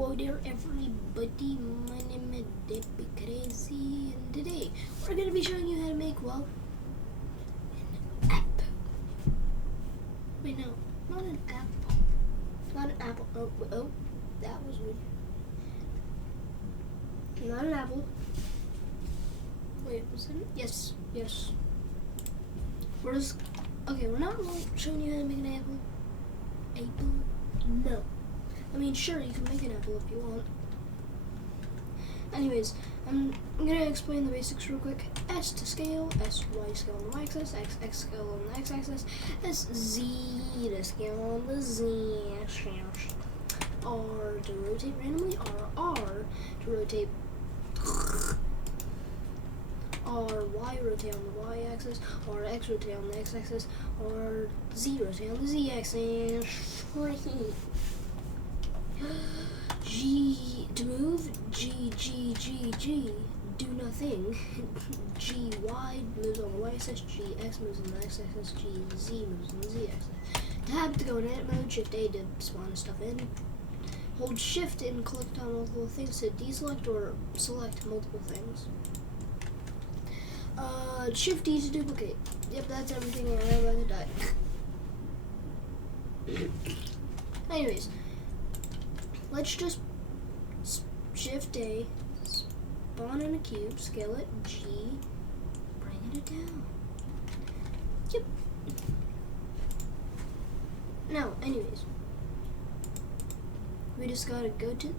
Hello there everybody, my name is JPcrazy and today we're going to be showing you how to make, well, an app. Wait, no, not an apple. Not an apple. Oh, that was weird. Not an apple. Wait, was it? Yes. We're not showing you how to make an apple. Apple? No. I mean, sure, you can make an apple if you want. Anyways, I'm gonna explain the basics real quick. S to scale, S, Y scale on the Y-axis, X scale on the X-axis, S, Z to scale on the Z-axis, R to rotate randomly, R to rotate, R, Y rotate on the Y-axis, R, X rotate on the X-axis, R, Z rotate on the Z-axis. G to move, G, do nothing. G, Y moves on the Y-axis, G, X moves on the X-axis, G, Z moves on the Z-axis. Tab to go in edit mode, Shift A to spawn stuff in. Hold Shift and click on multiple things to deselect or select multiple things. Shift D to duplicate. Yep, that's everything I have about to die. Anyways. Let's just Shift A, spawn in a cube, scale it, G, bring it down. Yep. Now, anyways, we just gotta go to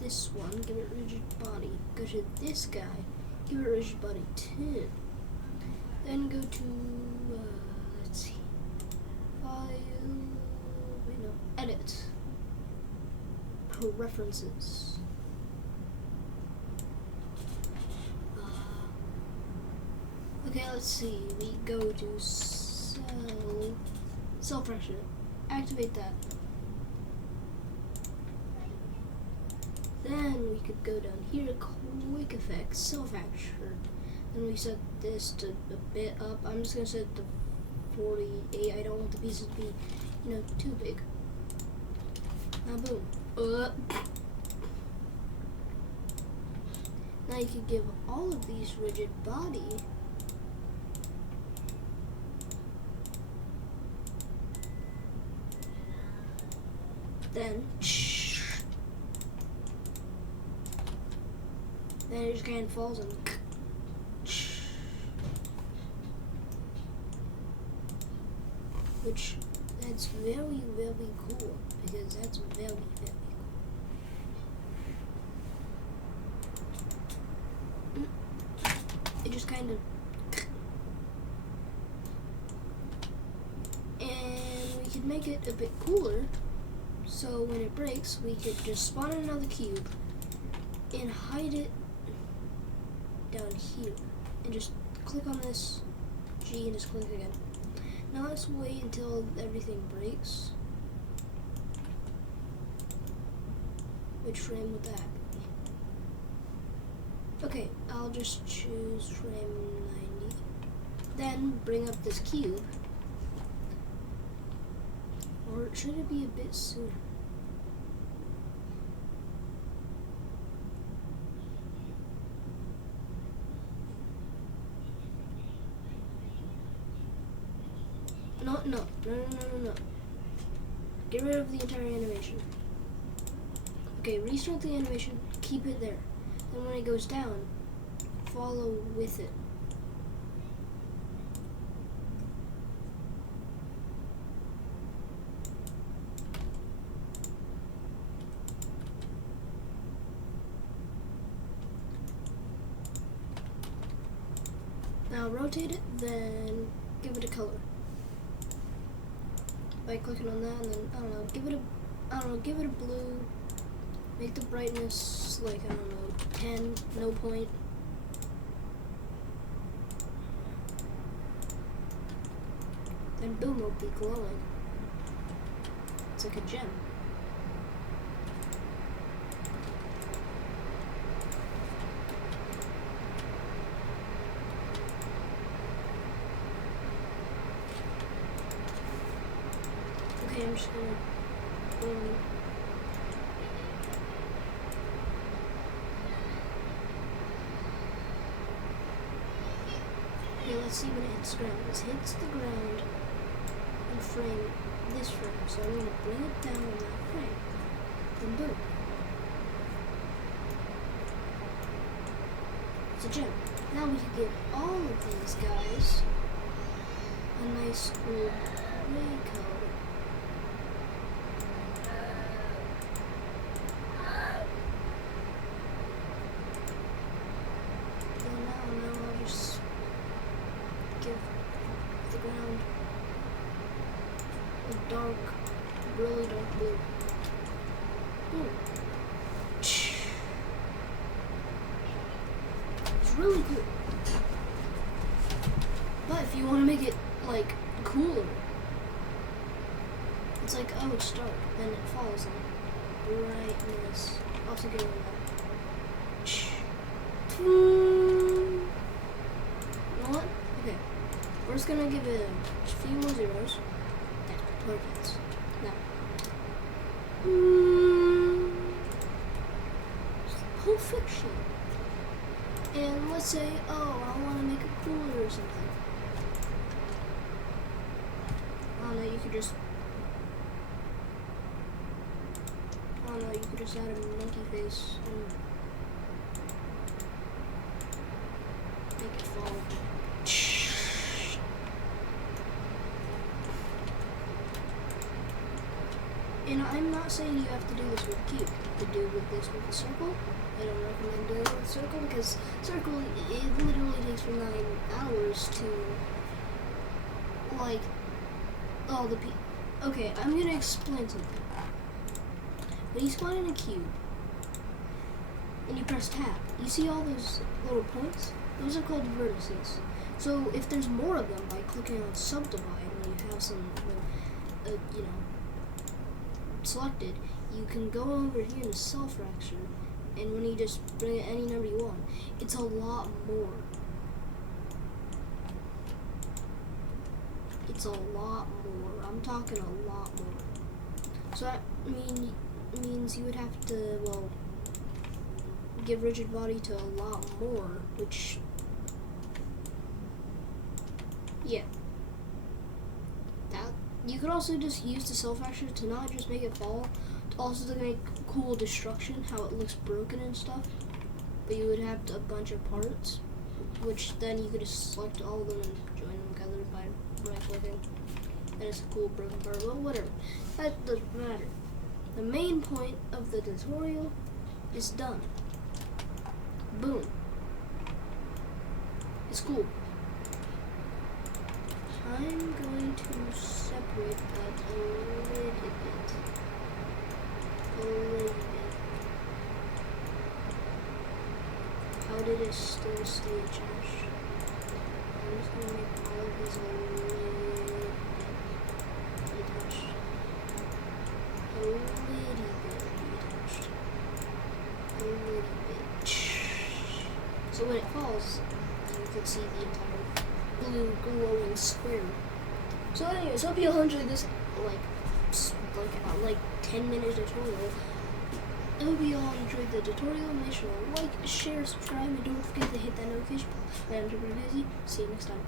this one, give it rigid body. Go to this guy, give it rigid body 10. Then go to, let's see, edit. References. Okay, let's see. We go to cell fraction. Activate that. Then we could go down here to quick effects, cell fracture. Then we set this to a bit up. I'm just gonna set it to 48. I don't want the pieces to be, too big. Now boom. Now you can give all of these rigid body. Then it just kind of falls and which that's very, very cool because that's very, very it just kind of, and we could make it a bit cooler, so when it breaks, we could just spawn in another cube and hide it down here, and just click on this G and just click again. Now let's wait until everything breaks. Which frame would that be? Okay, I'll just choose frame 90. Then bring up this cube. Or should it be a bit sooner? No. Get rid of the entire animation. Okay, restart the animation, keep it there. Then when it goes down, follow with it. Now rotate it, then give it a color. By clicking on that, and then give it a blue. Make the brightness like 10, no point. Then boom, it'll be glowing. It's like a gem. Okay, I'm just gonna let's see when it hits the ground. It hits the ground and frame this frame. So I'm gonna bring it down on that frame. And boom. It's a gem. Now we can give all of these guys a nice cool gray color. And now I'll just give the ground a dark, really dark blue. Boom. Really cool. But if you want to make it like cooler, it's like, oh, it's dark, then it falls on brightness. Also get rid of that. You know what? Okay. We're just gonna give it a few more zeros. That's perfect. Now. Perfection. And let's say, oh, I want to make it cooler or something. I don't know, you could just add a monkey face and make it fall. And I'm not saying you have to do this with a cube. You could do this with a circle. I don't recommend doing it with a circle because circle, it literally takes for 9 hours to, like, all the okay, I'm gonna explain something. When you spawn in a cube and you press tab, you see all those little points? Those are called vertices. So if there's more of them by clicking on subdivide when you have some, you know, selected, you can go over here to cell fracture, and when you just bring it any number you want, it's a lot more. It's a lot more. I'm talking a lot more. So that means you would have to, well, give rigid body to a lot more, which, yeah. You could also just use the cell fracture to not just make it fall, to also to make cool destruction, how it looks broken and stuff. But you would have a bunch of parts, which then you could just select all of them and join them together by right clicking. And it's a cool broken part, but whatever. That doesn't matter. The main point of the tutorial is done. Boom. It's cool. I'm going to separate that a little bit. How did it still stay attached? I'm just going to make all of these a little bit detached. A little bit. So when it falls, you can see the entire blue glowing square. So anyways, hope you all enjoyed this like 10-minute tutorial. I hope you all enjoyed the tutorial. Make sure to like, share, subscribe, and don't forget to hit that notification bell. I'm JPcrazy. See you next time.